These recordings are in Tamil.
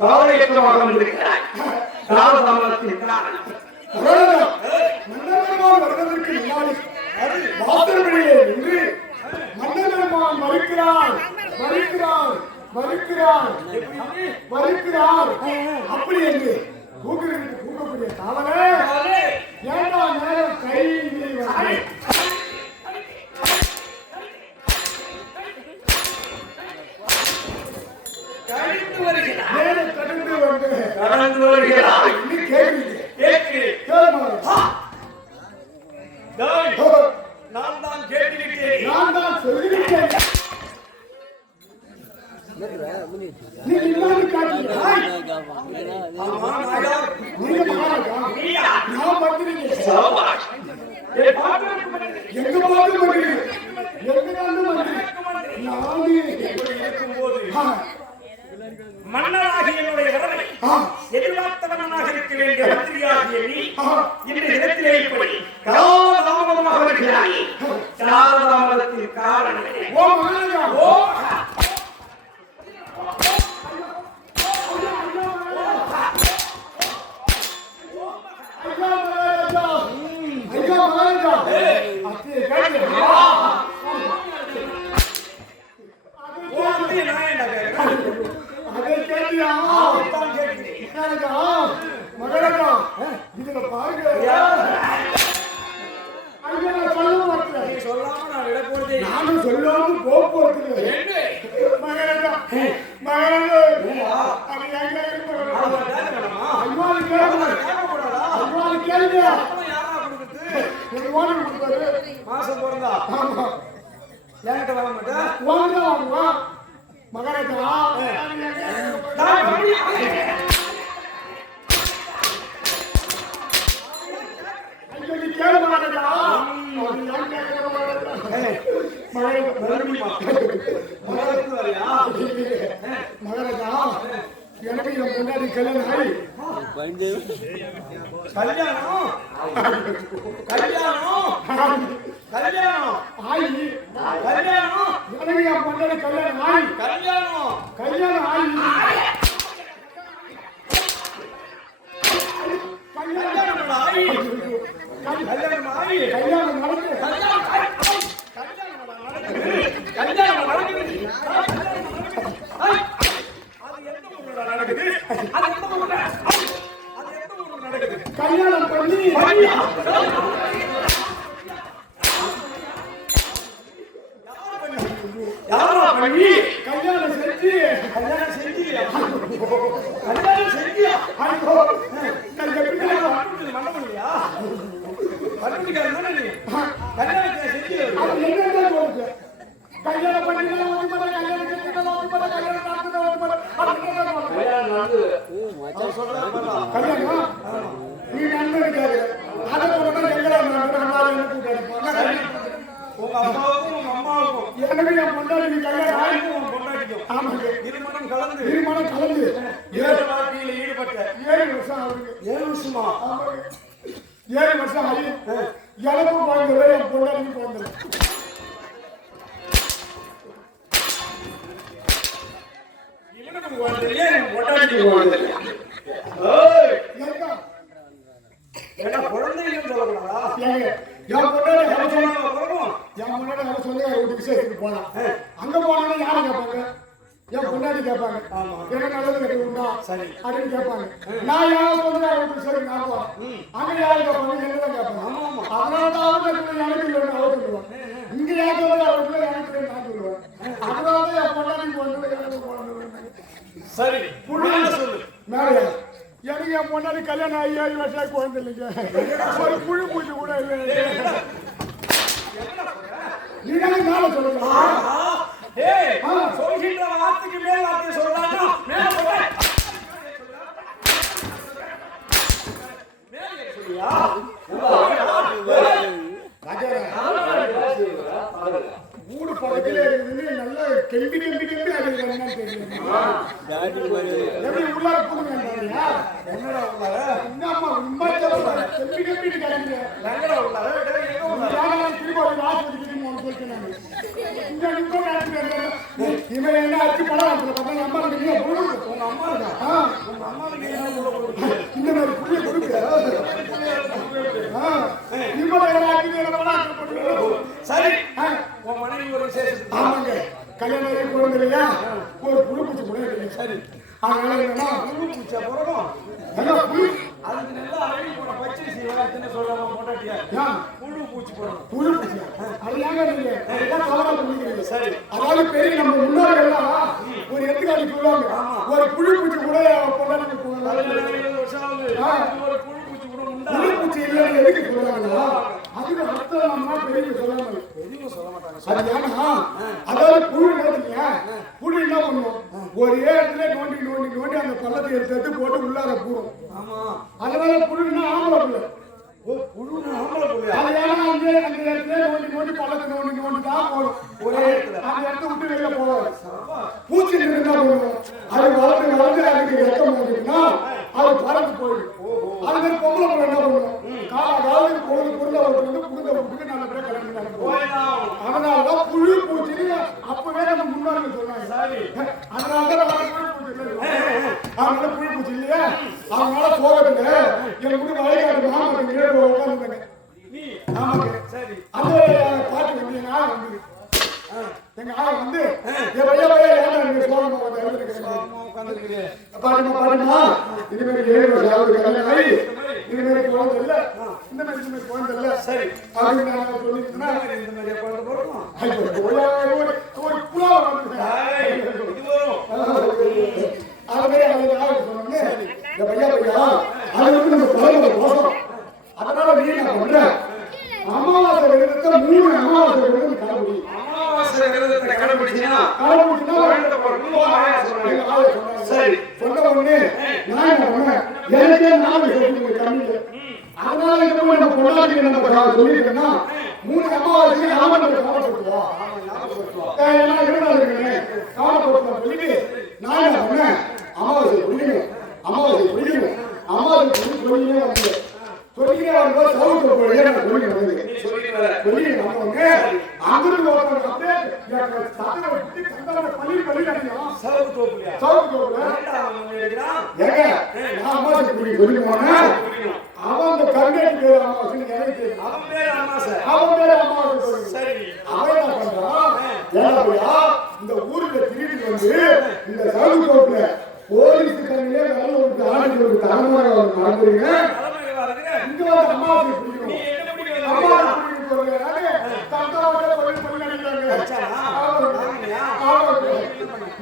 கவலையற்றமாக வந்திருக்கிறாய். காலதாமதத்தின் காரணம் வருவதற்கு முன்னாடி வாசல்களிலே நின்று மன்னன் மறுக்கிறார் மறுக்கிறார் மறுக்கிறார் மறுக்கிறார் அப்படி என்று கூறக்கூடிய காவலே ஏண்டா நேரம் கை கடந்து வருகிறாய். நான் தான் கேட்டிருக்கிறேன். நான் தான் சொல்லியிருக்கேன். நீ இல்லாமல் காட்டுகிறாய். நான் பார்க்கிறேன். எங்க பார்க்க முடியும் மன்னராகிய என்னுடைய வரவை எதிர்பார்த்தவனாக இருக்க வேண்டிய மந்திரியாகிய நீ இந்த இடத்திலே இப்படி காலதாமதமாக வருகிறாய். காலதாமதத்தின் காரணம் மாசம் போறதா என்கிட்ட வர மாட்டேன் மகாராஜா மகாராஜா எனக்கு என் முன்னாடி கல்யாணம் ஆகி எனக்கு என் முன்னாடி கல்யாணம் ஆகி கல்யாணம் கல்யாணம் பண்ணி கல்யாணம் செஞ்சு கல்யாணம் பண்ணி நீ நண்பன் இருக்காரு அதை உங்க அப்பாவுக்கும் உங்க அம்மாவுக்கும் எனக்கு என் பொண்டாட்டி கல்யாணம் பொண்டாட்டிக்கும் ஆமாங்க இருமணம் கலந்து 7 வாழ்க்கையில ஈடுபட்ட 7 வருஷம் அவருக்கு 7 வருஷமா 7 வருஷம் ஆகி எனக்கும் குழந்தை என் பொண்டாட்டிக்கும் குழந்தை இவனுக்கு குழந்தை பொண்டாட்டிக்கு குழந்தை என்ன குழந்தைன்னு சொல்லக்கூடாதா என் பொண்டாட்டி சொல்லி ஒரு விசேஷத்துக்கு போலாம் அங்க போனா யாரும் கேட்பாங்க என் பொண்டாட்டி கேட்பாங்க என்ன நல்லது கட்டி உண்டா சரி அப்படின்னு கேட்பாங்க நான் யாரும் வந்து சரி நான் போறேன் அங்க யாரும் கேட்பாங்க என்னதான் கேட்பாங்க அதனால தான் அவங்க எனக்கு இல்லை அவர் சொல்லுவான் இங்க யாருக்கு வந்து அவருக்குள்ள எனக்கு நான் சொல்லுவேன் அதனால தான் என் பொண்டாட்டி போனது சரி சொல்லு மேலே எனக்கு என் பொண்டாட்டி கல்யாணம் ஆகி 7 வருஷம் குழந்தை இல்லைங்க ஒரு புழு பூச்சி கூட இல்லை நீங்க மேல சொல்லுங்க சொல்கின்ற வார்த்தைக்கு மேல் வார்த்தை சொல்றாங்க மேல சொல்றேன் மூடு பக்கத்துல இருந்து நல்லா கெம்பி அடிக்கிறாங்க எப்படி உள்ளார போடுங்க என்னடா உள்ளார இந்த அம்மா ரொம்ப கெம்பி அடிக்கிறாங்க எங்கடா உள்ளார திரும்ப ஒரு ஆஸ்பத்திரிக்கு சொல்லிட்டு இவன் என்ன ஆச்சு படம் பார்த்தா அம்மா இருக்கு உங்க அம்மா இருக்கா அம்மாவுக்கு நீ என்ன உள்ள கொடுக்க? இந்த மாதிரி புள்ளிய கொடுக்க சரி, உன் மனைவி ஒரு விசேஷத்துக்கு ஆமாங்க கல்யாணம் ஆகி குழந்தை இல்லையா ஒரு புழு பூச்சி கூட இல்லை சரி, அதனால என்னன்னா புழு பூச்சா பிறகும் நல்லா புழு அதுக்கு நல்லா அழகி போன பச்சரிசி விளையாட்டுன்னு சொல்றாங்க பொண்டாட்டியா ஏன்? புழு பூச்சி பிறகும். புழு பூச்சி அது ஏங்க நீங்க எல்லாம் தவறா பண்ணிக்கிறீங்க சரி, அதாவது பெரிய நம்ம முன்னோர்கள்லாம் ஒரு எடுத்துக்காட்டு சொல்லுவாங்க ஒரு புழு பூச்சி கூட பொண்டாட்டி போவாங்க 17 வருஷம் ஆகுது. ஒரு புழு பூச்சி கூட உண்டா? புழு பூச்சி இல்லைன்னு எதுக்கு சொல்லுவாங்களா அதுக்கு அர்த்தம் நம்ம பெரிய சொல்லுவாங்க பெரியவங்க சொல்ல மாட்டாங்க. அது ஏன்னா அதாவது புழு நினைச்சீங்க புழு என்ன பண்ணும் ஒரு இடத்துல நோண்டி நோண்டி நோண்டி அந்த பள்ளத்தை எடுத்து போட்டு உள்ளார போடும் ஆமா, அதனால புழுன்னா ஆம்பளை புழு ஓ புழுன்னு ஆம்பளை புள்ளையா? அது ஏன்னா அந்த இடத்துல நோண்டி நோண்டி பள்ளத்தை நோண்டி நோண்டி தான் போடும் ஒரே இடத்துல. அந்த இடத்த விட்டு வெளில போவாது பூச்சி இருந்தா போடும் அது வளர்ந்து வளர்ந்து அதுக்கு வெக்கம் வந்துச்சுன்னா அது பறந்து போயிடும் அது மாதிரி பொம்பளை புழு என்ன பண்ணும் அதாவது பொருளை வந்து புகுந்த விட்டுக்கு நல்லபடியா கல்யாணம் நடக்கும் போய்தான். அதனாலதான் புழு பூச்சின்னு அப்பவே நம்ம முன்னாடி சொன்னாங்க சரி, அதனாலதான் புழு பூச்சி இல்லை அதனால புழு பூச்சி இல்லையா அதனால போகல எனக்கு வயக்காட்டு மாமா உட்காந்துங்க நீ ஆமாங்க சரி, அந்த பாட்டு வந்து எங்க ஆள் வந்து எங்க ஆள் வந்து என் பையன் ஏன்னா நீங்க சோழமா வந்து எழுதிருக்கிறேன் உட்காந்துருக்கிறேன். பாருமா இனிமேல் 7 வருஷம் ஆகுது கல்யாணம் ஆகி இனிமேல் குழந்தை இல்லை இந்த மாதிரி குழந்தை இல்லை சரி, அப்படின்னு நான் சொல்லியிருந்தேன்னா இந்த மாதிரியா குழந்தை பிறக்கும்? ஒரு புலா வந்து ஏய், இது வரும். அதுவே அவங்க ஆளுக்கு சொன்னோன்னே இந்த பையா அது வந்து நம்ம குழந்தை போசம் அதனால நீ என்ன பண்ற அமாவாசை விரதத்தை 3 அமாவாசை விரதம் கடைபிடி அமாவாசை விரதத்தை கடைபிடிச்சீங்கன்னா கடைபிடிச்சா குழந்தை பிறக்கும். ஆயா சொல்றாங்க. எங்க ஆளு சொன்னாங்க. சரி, சொன்ன உடனே நான் என்ன பண்ணேன் எனக்கே 4 சேர்த்து கம்மியில அதனால இந்த மாதிரி நம்ம பொண்டாட்டி நம்ம சொல்லியிருக்கேன்னா 3 அமாவாசை ஆமன் காவல்படுத்துவா ஏன்னா இருந்தாங்க காவல்படுத்த சொல்லிட்டு நான் என்ன பண்ணேன் அமாவாசை பிடிக்கணும் அமாவாசை பிடிக்கணும் அமாவாசை சொல்லியே வந்து சொல்லியே வரும்போது சவுக்கு போய் நான் சொல்லி வந்தது நீ சொல்லிட்டு வர. சொல்லி வந்தவங்க அங்கிருந்து ஒருத்தர் அப்படியே சத்தனை விட்டு கந்தனை பள்ளி அடிக்கலாம் சவுக்கு தோப்புலையா? சவுக்கு போகல ஏன்டா அவன் வந்து எடுக்கிறான்? ஏங்க நான் அமாவாசை பிடிக்க சொல்லி போனேன் புரியணும். அவன் அந்த கருணாடி பேர் அமாவாசை எனக்கு தெரியும் அவன் பேர் அமாவாசை. அவன் பேர் அமாவாசை சொல்லி சரி, அவன் என்ன பண்றான் ஏன்னா பையா இந்த ஊருக்கு திருடி வந்து இந்த சவுக்கு தோப்புல போலீஸ் கண்ணிலே வேலை விட்டு ஆடி ஒரு தலைமுறை நடந்துருங்க தலைமையில இருக்கிற இங்க வந்து அமாவாசை நீ பிடிக்கணும் என்ன பிடிக்க அமாவாசை வந்த? பிடிக்க சொல்றாங்க தந்தாவோட பள்ளி அடிக்கிறாங்க வச்சானா? வாங்கினியா?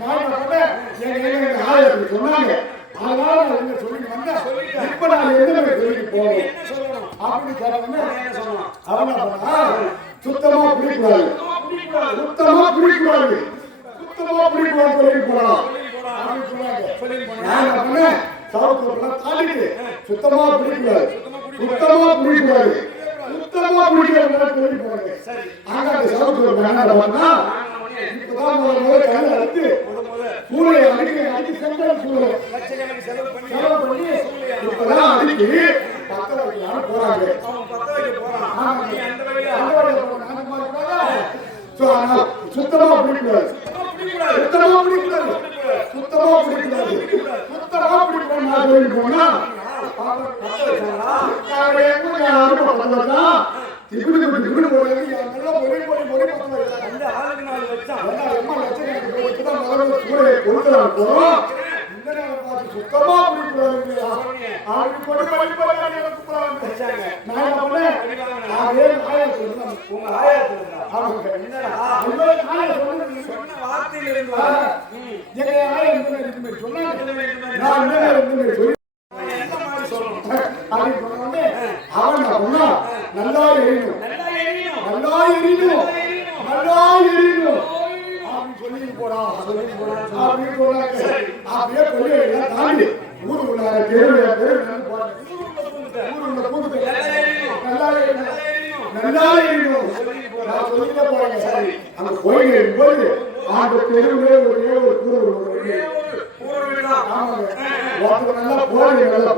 நான் என்ன பண்ணேன் எங்க ஆயிரத்தி சொன்னாங்க அதனால நான் என்ன சொல்லிட்டு வந்தேன் இப்ப நான் என்ன சொல்லிட்டு போகணும் என்ன சொல்லணும்? அப்படின்னு கேட்டவங்க என்ன சொல்லணும்? அவன் என்ன பண்ணா சுத்தமா பிடிக்கூடாது பிடிக்கூடாது. சுத்தமா பிடிக்கூடாது சுத்தமா பிடிக்கூடாது சொல்லி போலாம் அப்படின்னு சொன்னாங்க சொல்லிட்டு போனா நான் என்ன பண்ணேன் சவுக்கு தாண்டிட்டு சுத்தமா பிடிக்கூடாது சுத்தமா பிடிக்கூடாது சுத்தமா பிடிக்கூடாது சொல்லி போனாங்க சரி, ஆக அந்த சவுக்கு என்ன பண்ணா இப்பதான் முதல்ல கல்ல அடித்து சூளையை அடிக்க சென்றால் சூளை லட்சக்கணக்கு செலவு பண்ணி செலவு பண்ணி இப்பதான் அடிக்கி பத்த வைக்கலாம்னு போறாங்க அவன் பத்த வைக்க போறான். நீ அந்த வழியா சுத்தமா பிடிக்கூடாது பிடிக்கூடாது. சுத்தமா பிடிக்கூடாது சுத்தமா பிடிக்கூடாது சுத்தமா பிடிக்கூடாது நான் சொல்லி போனா பத்த வச்சாங்களா? அந்த ஆளுக்கு நாலு வச்சான். சுத்தமா பிடிக்கூடாது வச்சாங்க. நான் என்ன பண்ணேன் அதே ஆயிரத்தி உங்க ஆயிரத்துல இருந்தா. என்னடா? சொன்ன வார்த்தையில இருந்து வர. எங்க ஆயிரம் சொன்னாங்க இந்த மாதிரி நான் சொல்லி எந்த மாதிரி சொல்லணும்? அப்படின்னு சொன்ன உடனே அவன் என்ன பண்ணா நல்லா எரியணும் நல்லா எரியணும். நல்லா எரியணும் நல்லா எரியணும் அப்படின்னு சொல்லிட்டு போறான் அப்படின்னு சொன்னாங்க அப்படியே கொள்ளை எல்லாம் தாண்டி ஊருக்குள்ள தெருவில் ஊருக்குள்ள கூத்து நல்லா எரியணும் நல்லா எரியணும் நான் சொல்லிட்டு போறேன் சரி அங்க கோயில் இருக்கும்போது அந்த தெருவிலே ஒரே ஒரு ஊர் வீடுதான். ஆமாங்க நல்லா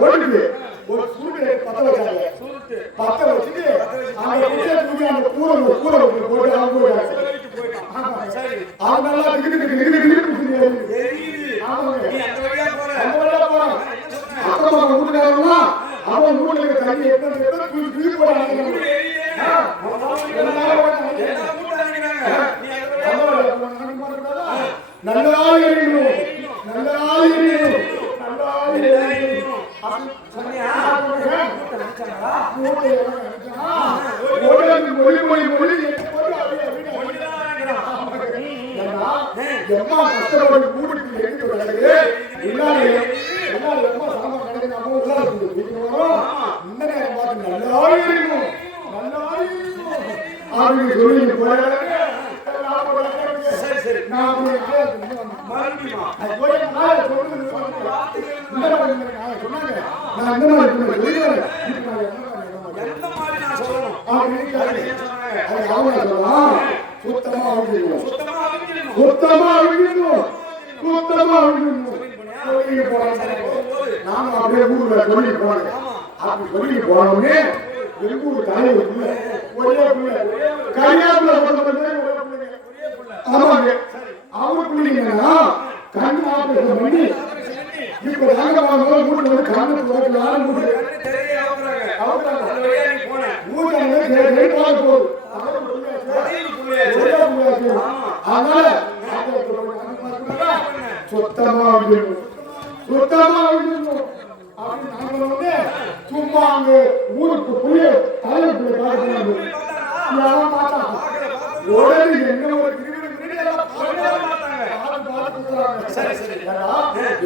போயிட்டு ஒரு சூடு பத்த வச்சாங்க சுருட்டு. பத்த வச்சுட்டு அந்த குச்சியை தூக்கி அந்த கூரை போட்டு அவங்க போயிட்டாங்க போயிட்டான். சரி, அவங்க நல்லா தெரியுது. ஆமாங்க நீ அந்த வழியா போற. அந்த வழியா போறான் அவன் ஊர்ல இருக்க தண்ணி எடுத்து தூக்கி போடாங்க. நல்லாய் இருக்கணும், நல்லாய் இருக்கணும், நல்லாய் இருக்கணும். எம்மா கஷ்டப்பட்டு கூப்பிட்டு எடுத்து வருகிறது. எல்லாரும் எம்மா சாமான் கிடையாது. நம்ம உள்ளார இந்த நேரம் பார்த்து நல்லாய் இருக்கணும், நல்லாய் இருக்கணும் அப்படின்னு சொல்லி போறாங்க. நானும் அப்படியே ஊர்ல சொல்லி போனேன். அப்படி சொல்லி போனோடனே எங்க ஊர் தலைவர் ஒரே கல்யாணத்துல ஆமாங்க. அவங்க பிள்ளைங்கன்னா கண் ஆபரேஷன் பண்ணி இப்ப நாங்க வீட்டுல வந்து கண்ணு துறக்கலாம் போகுது. அதனால சுத்தமா சுத்தமா அப்படின்னு சும்மா அங்க ஊருக்கு புள்ளி தலைவர் பிள்ளை பார்க்கணும். உடனே என்ன ஒரு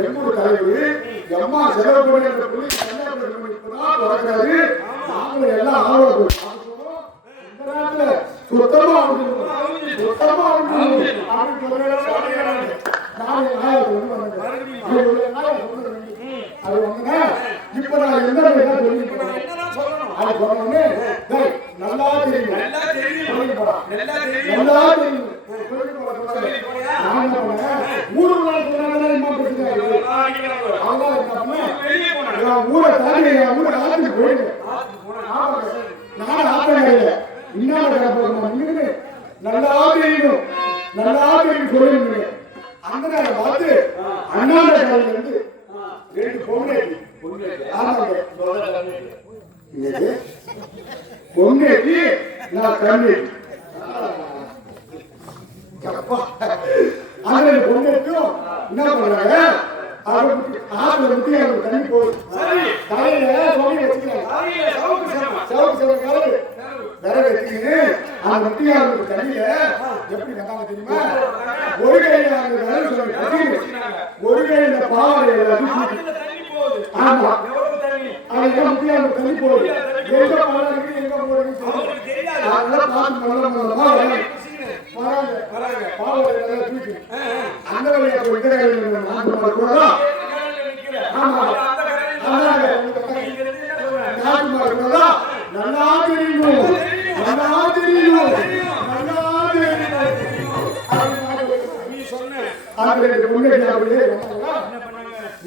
எம்மூர் தலைவர் எம்மா செலவு பண்ணி அந்த புள்ளி இப்பதான் தொடக்கிறாரு. நாங்களும் எல்லாம் ஆர்வம் இந்த நேரத்துல சுத்தமா சுத்தமா அது வந்து இப்ப நான் எந்த அது சொன்னே நல்லா தெரியும், நல்லா தெரியும். ஊரை தாண்டி ஊரை ஆற்றுக்கு போயிடு. நான் ஆத்திர நல்லா தெரியும், நல்லா தெரியும் சொல்லுங்க. அந்த நேரம் பார்த்து அண்ணாண்ட காலையில இருந்து 2 பொண்ணேட்டி பொண்ணேட்டி நான் கண்ணேட்டி அந்த பொண்ணுக்கும் என்ன பண்றாங்க, ஆறு தண்ணி போகுது. தலையில சொல்லி வச்சுக்கிறாங்க விறகு வச்சுக்கின்னு அந்த முட்டியாருக்கு தண்ணியில எப்படி வந்தாங்க தெரியுமா? ஒரு கையில ஒரு கையில பாவடையில ஆமா அது முட்டியாருக்கு தண்ணி போகுது. எங்க போறாங்க எங்க போறீங்க அதெல்லாம் பார்த்து நல்ல வராங்க பாவடையில தூக்கி அந்த வழியா போய் நல்லா தெரியும், நல்லா தெரியும், நல்லா தெரியும். அந்த முன்னேறி அப்படியே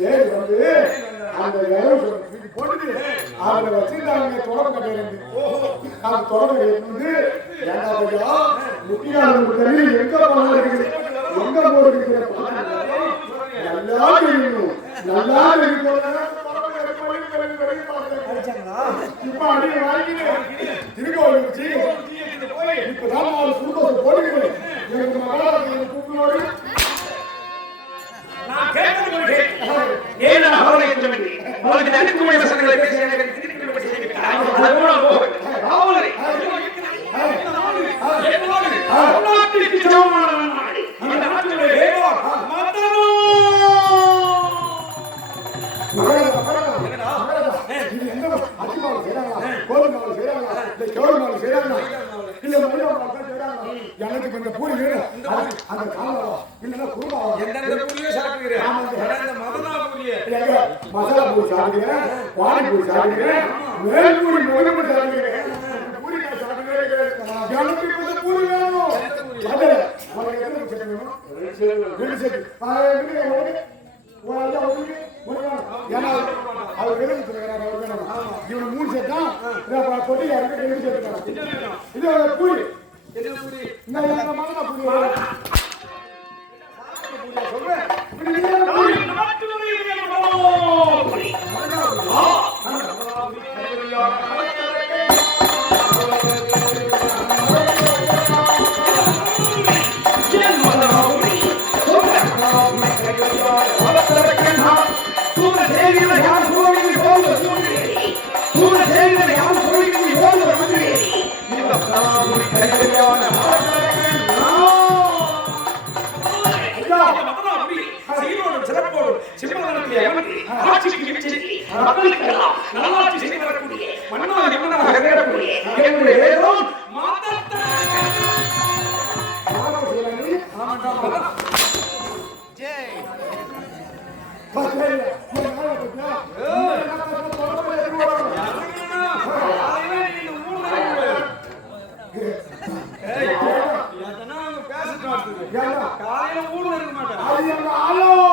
ஏறி வந்து அந்த போட்டு அதை வச்சுட்டாங்க. தொடர்பு கட்டிருந்து அந்த தொடர்பு வந்து முக்கியம் தண்ணி எங்க போகிறது எங்க போகிறது நல்லா தெரியும், நல்லா தெரியும். இப்ப அடி வாங்கிட்டு திருக்கோவில் வச்சு இப்பதான் நாலு குடும்பத்தை போடுகிறேன். எனக்கு மகளாக கூப்பிடுவாரு. நான் கேட்க ஏன் அவரை உங்களுக்கு நடிப்புடைய வசனங்களை பேசி எனக்கு திருப்பி எனக்கு கொஞ்சம் பூரி வேணும். அந்த காலம் இல்லைன்னா குருமா மசாலா பூரி சாப்பிடுகிறேன், பானிபூரி சாப்பிடுகிறேன், மேல்பூரி முகமூடி சாப்பிடுகிறேன். பூரி நான் சாப்பிடுகிறேன். எனக்கு கொஞ்சம் பூரி வேணும். உனக்கு எத்தனை செட்டு வேணும்? 2 செட்டு. ஏன்னா அவர் விருது சொல்லுகிறார். அவர் வேணும் இவன் 3 செட்டா பொட்டி யாருக்கு 2 செட்டு. இது பூரி சொல்றேன். செய்கிற யார் சூழலில் போன்ற சூழ செய்கிற யார் சூழலில் போன்ற மந்திரி இந்த பராபுரி கைகளான நல்லாட்சி செய்து வரக்கூடிய மன்னனாக எம்மனாக வேறக்கூடிய என்னுடைய வேதம் காலையில ஊர்ல இருக்க மாட்டேன்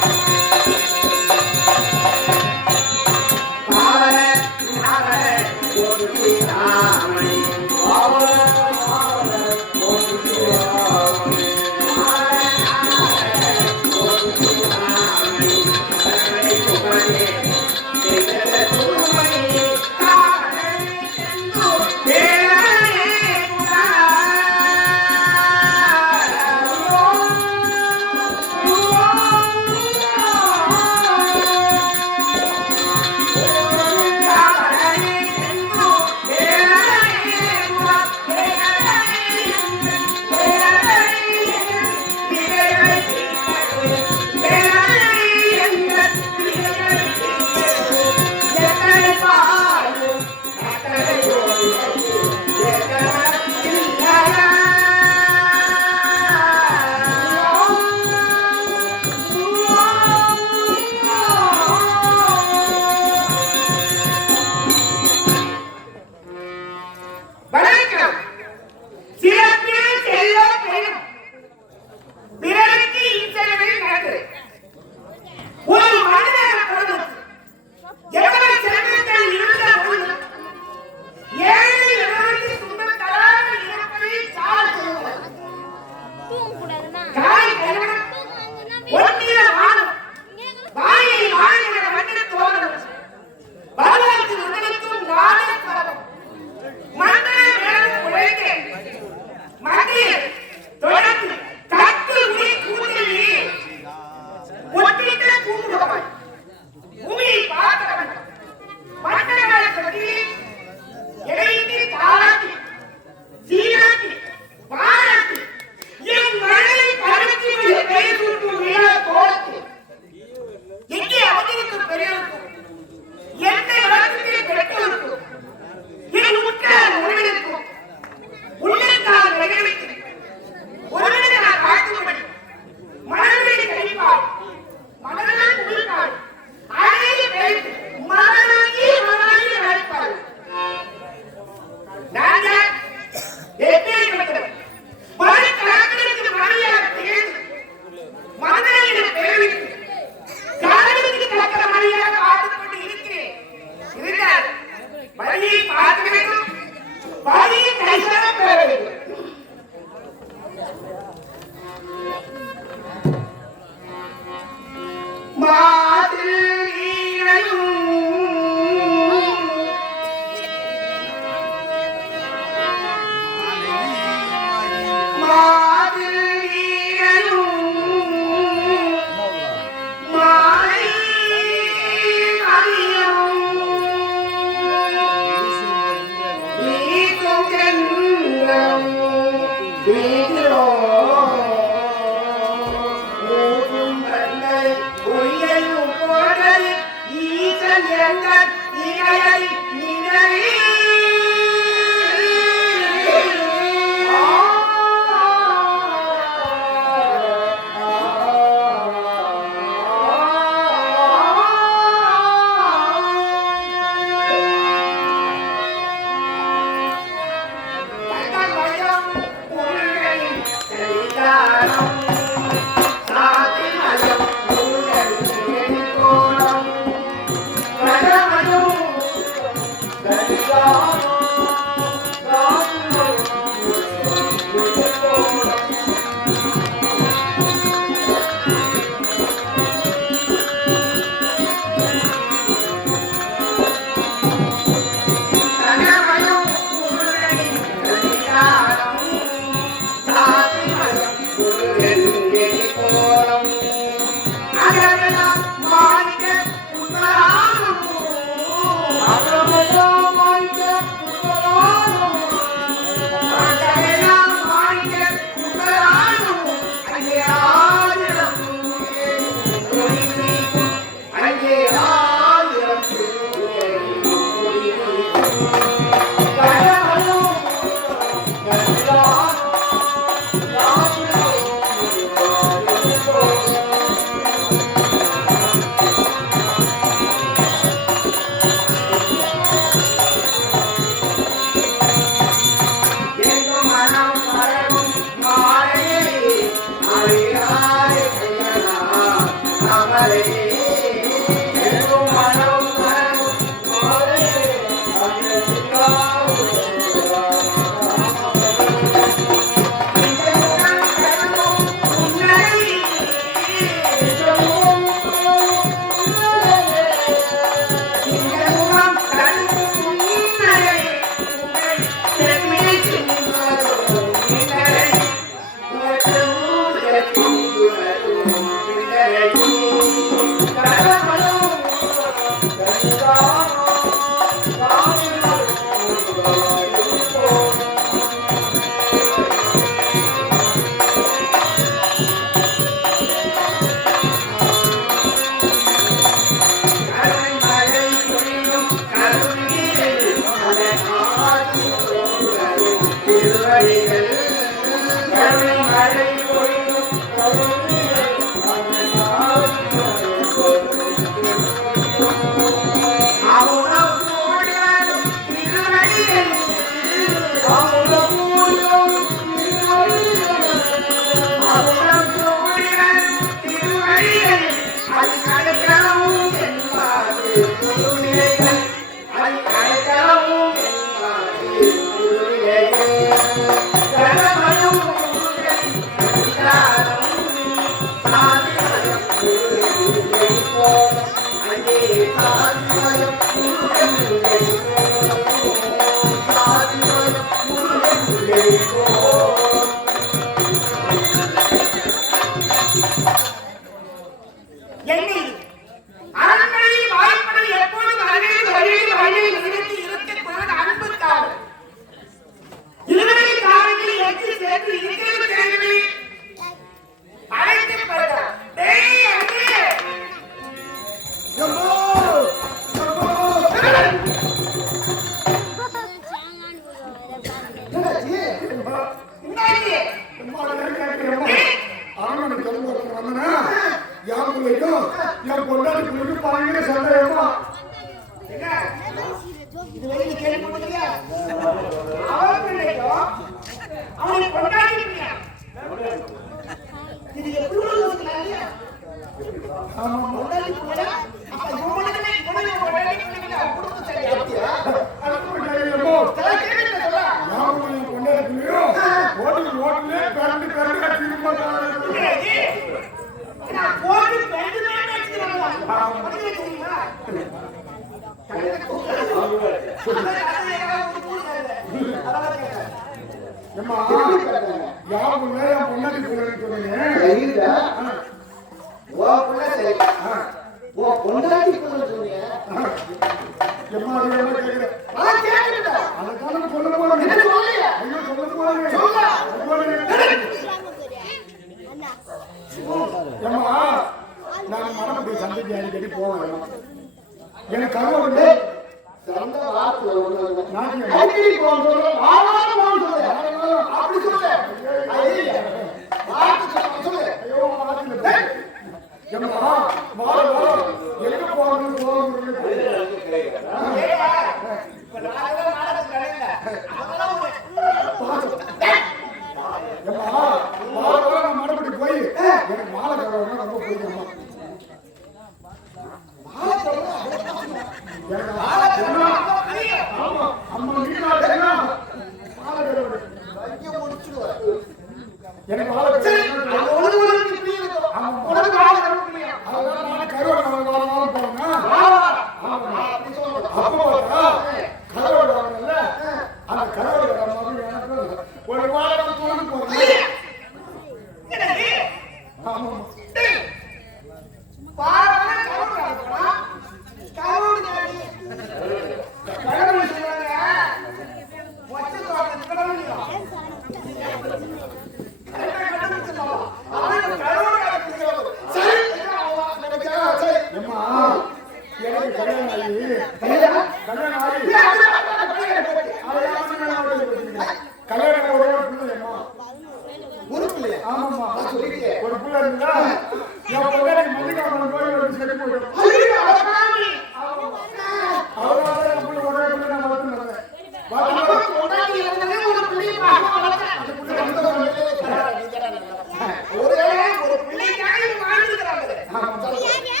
ஒரு பிள்ளைக்காக வாழ்ந்துக்கிறாங்க.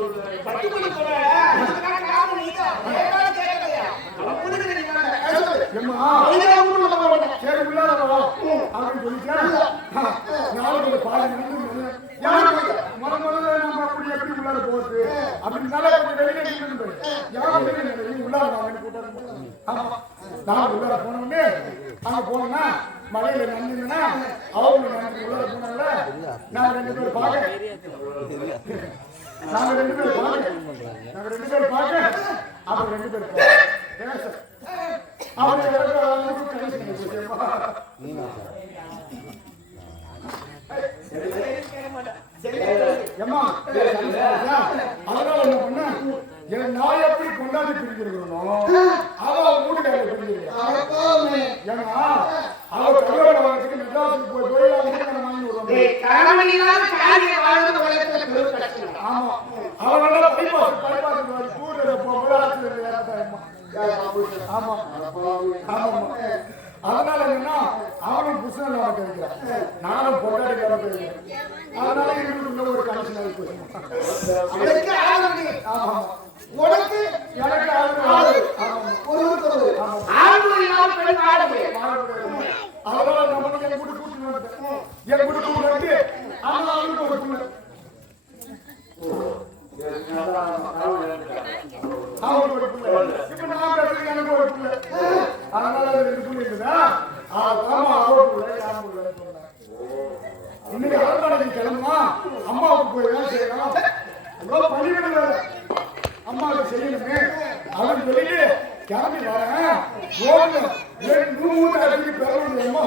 பட்டுமணி சொல்ற அதுக்காக காரணம் நீதான் ஏதாவது கேட்கலையா அவன் புரிஞ்சு நீ ஏம்மா சரி உள்ளார வா அப்படின்னு சொல்லிட்டேன். நாளைக்கு பாதி முதல்ல நம்ம அப்படி எப்படி உள்ளார போகுது அப்படின்னால வெளியே நின்று யாரும் வெளியே உள்ளார வாங்கன்னு கூட்டாங்க. ஆமா நான் உள்ளார போனோடனே அங்க போனோம்னா மழையில நன்றிங்கன்னா அவங்க நன்றி உள்ளார போனாங்கள நாங்க ரெண்டு பேரும் பார்க்க அப்புறம் ரெண்டு பேரும் பேச அவங்க அதனால என்ன பண்ண என் நாய் எப்படி கொண்டாடி பிரிஞ்சிருக்கணும் அவன் வீட்டுக்கார பிரிஞ்சிருக்கான். ஏன்னா அவ கல்யாண வாழ்க்கைக்கு மெட்ராஸுக்கு போய் வாங்கி விடுவாங்க. ஆமா அவனால பைபாஸ் டூர் போகும்போது ஆமா ஆமா அதனால என்னன்னா அவனும் புதுசாக இருக்கிறான் நானும் பொண்டாடி அதனால எங்களுக்கு ஒரு கனெக்ஷன் ஆகி போச்சு. ஆமா உனக்கு எனக்கு அதனால நம்ம என் கூட கூட்டு வந்து ஆனா அவனுக்கு ஒரு பிள்ளை அவனுக்கு ஒரு பிள்ளை இப்ப நான் பேசுறேன் எனக்கு ஒரு பிள்ளை அதனால ரெண்டு பிள்ளை இருக்குதா ஆமா அவன் பிள்ளை யாரும் பிள்ளை சொன்னேன். இன்னைக்கு அரண்மனைக்கு கிளம்புமா அம்மாவுக்கு போய் வேலை செய்யணும் பணிவிட வேலை அம்மாவுக்கு செய்யணுமே அவன் சொல்லிட்டு கிளம்பி வரேன் ரோடு 200 அடிக்கு பெறணும் அம்மா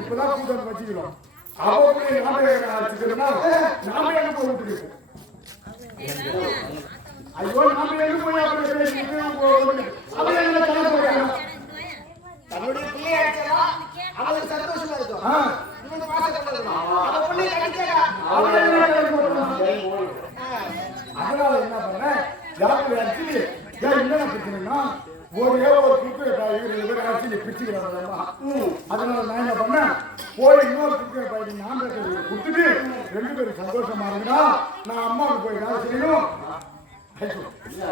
இப்பதான் கூட்டம் வச்சுக்கிறோம் அவங்களுடைய நாம எங்க போய் ஐயோ நாம எங்க போய் தன்னுடைய பிள்ளையாச்சா அவளுக்கு சந்தோஷமா இருக்கும். அதனால என்ன பண்ண யாருக்கு அடிச்சு என்ன பிரச்சனைனா ஒரு அடிச்சு பிடிச்சுக்கிறாங்க. அதனால நான் என்ன பண்ணேன் போய் இன்னொரு குக்கரை நான் கொடுத்துட்டு ரெண்டு பேரும் சந்தோஷமா இருந்தா நான் அம்மாவுக்கு போய் வேலை செய்யணும்.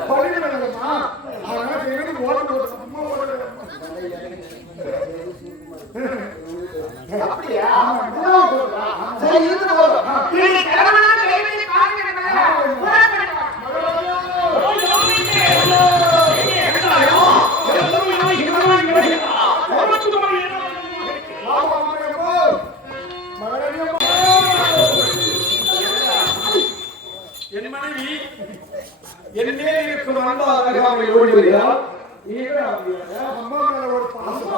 படிக்கணுமா அதனால செய்யணும் ஓட்டு அப்படியா சரி இருந்து என் மனைவி என்னே இருக்கும் அன்பாக அவளை ஓடி வருகிறார். அம்மா மேல ஒரு பாசம்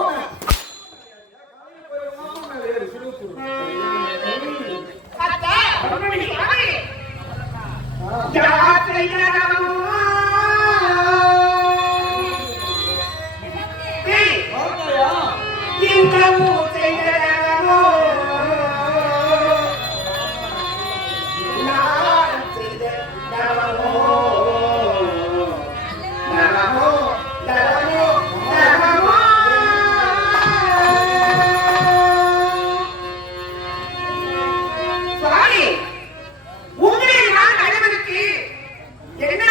உங்களை நான் அனைவருக்கு என்ன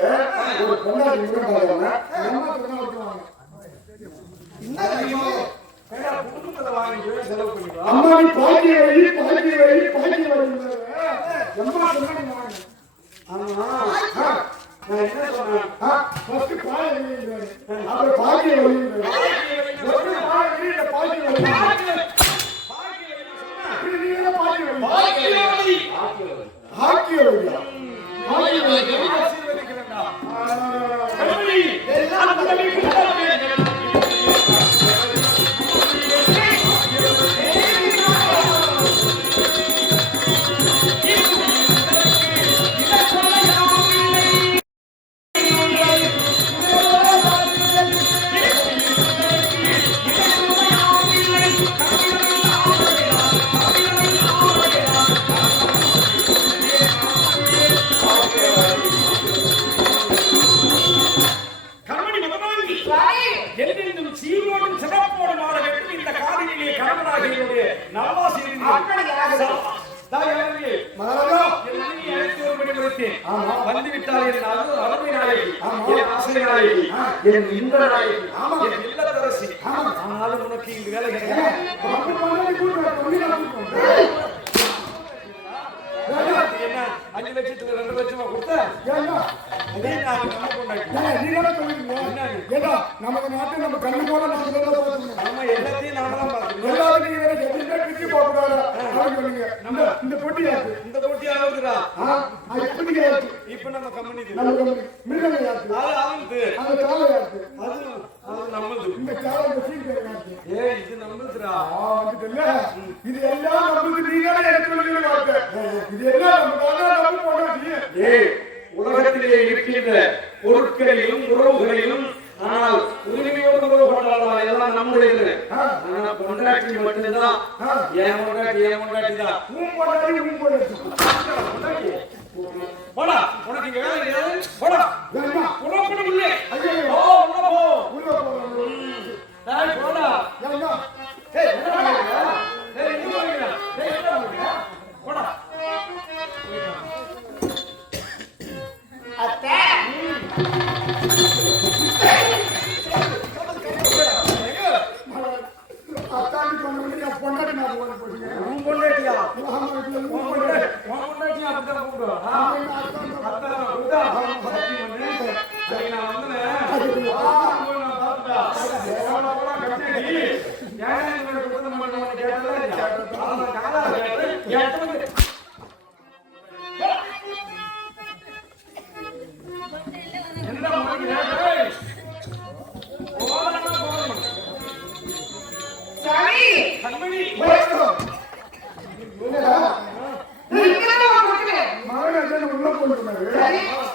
ஒரு பொண்டாட்டி விடுறாங்க அம்மா சொன்னா விட்டுருவாங்க. ஏண்டா, குடும்பத்துல வாங்கி செலவு பண்ணிக்கலாம். அம்மா நீ பாக்கி வழி அம்மா சொன்னாங்க. ஆமா. நான் என்ன சொன்னேன்? ஃபர்ஸ்ட் பாய் வழிங்கிறாரு, அப்புறம் பாக்கி வழிங்கிறாரு. ஒரு பாய் வழி இந்த பாக்கி வழி. இது நீங்க என்ன பாக்கி வழி? பாக்கி வழி. பாக்கி வழி. ஆசீர்வதிக்கிறேன்டா. கண்மணி, எல்லாம் தம்பிக்கு என்னென்னும் சீரோடும் சிறப்போடும் ஆட வேண்டும். இந்த காதலிலே கணவனாகிய நவாசியின் வந்துவிட்டால் என் அருமை நாயகி, என் ஆசை நாயகி, என் இன்ப நாயகி, என் இல்லத்தரசி. ஆனாலும் உனக்கு இங்கு வேலை கிடையாது. என்ன 5 லட்சத்துல 2 லட்சமா கொடுத்த? அதே நான் நம்ம கொண்டாடி நமக்கு நாட்டு நம்ம கண்ணு போல நம்ம எல்லாத்தையும் நாம தான் பார்க்கணும். இந்த போட்டி யாரு? இந்த போட்டி ஆகுதுடா. இப்ப நம்ம கம்பெனி மிருகம் யாரு? அது ஆகுது. அந்த கால யாரு? அது நம்மளுது. இந்த கால யாரு? ஏய், இது நம்மளுதுடா. இது எல்லாம் நமக்கு நீங்களே எடுத்து வார்த்தை. இது எல்லாம் நம்ம போடாதீங்க. ஏய், உலகத்திலே இருக்கின்ற பொருட்களிலும் உறவுகளிலும் ஆனால் உரிமையோடு உறவு கொண்டாடலாம். எல்லாம் நம்முடையது. ஆனா பொண்டாட்டி மட்டும்தான். ஏன் பொண்டாட்டி தான். போடா, உனக்கு இங்க வேலை கிடையாது. போடா, உணவு இல்லை. ஓ, உள்ள போ. டேய், போடா. ஏய், என்ன பண்றீங்க? ஏய், எங்க போறீங்க? ஏய், என்ன பண்றீங்க? போடா. அத்தை பொண்டாட்டி நான் போடுங்க. உன் பொண்டாட்டியா? உன் பொண்டாட்டியா? அப்படிதான் கூப்பிடுவா.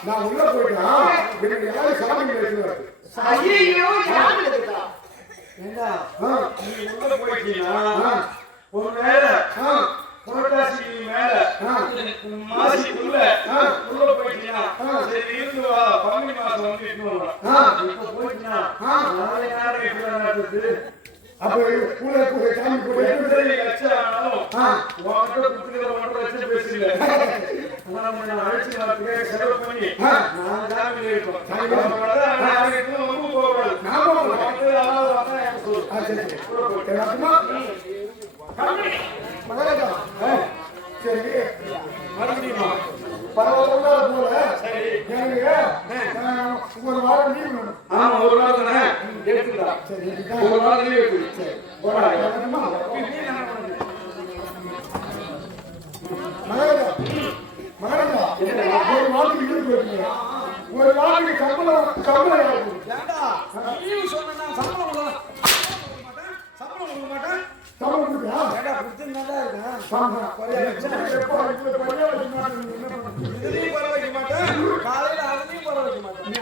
நான் உள்ள போயிட்டா எனக்கு யாரும் சாமி பேசுவாரு. ஐயோ யாரு இருக்கா? ஏண்டா, நீ உள்ள போயிட்டீங்கன்னா ஒரு மேல புரட்டாசி மேல மாசிக்குள்ள உள்ள போயிட்டீங்கன்னா சரி இருந்து வா, பங்குனி மாசம் வந்து இப்ப போயிட்டீங்கன்னா நாளை நேரம் எப்படி நடக்குது? அப்ப கூட கூட சாமி கூட எப்படி லட்சம் ஆனாலும் உன்கிட்ட குடுத்துக்கிற 1.5 லட்சம் பேசுறீங்க. நான் அழைச்சி வரதுக்கு செலவு பண்ணி நான் ஜாமி இருக்கோம். சரி மறுபடியுமா? பரவாயில்ல போல. சரி, எனக்கு ஒரு வாரம் லீவ் வேணும். ஆமா, ஒரு நாள் தானே எடுத்துக்கலாம். சரி, ஒரு நாள் லீவ் எடுத்து. சரி, போடா. மகனா ஒரு வாரத்துக்கு லீவ் போயிருக்கீங்க. ஒரு வாரத்துக்கு சம்பளம் ஏண்டா, லீவ் சொன்னா சம்பளம் கொடுக்க மாட்டேன். சம்பளம் கொடுக்க மாட்டேன். சம்பளம் கொடுக்கா? ஏண்டா, கொடுத்துருந்தா இருக்கேன். பரவாயில்ல. இதுலயும் பரவ வைக்க மாட்டேன், காலையில அதுலயும் பரவ வைக்க மாட்டேன். நீ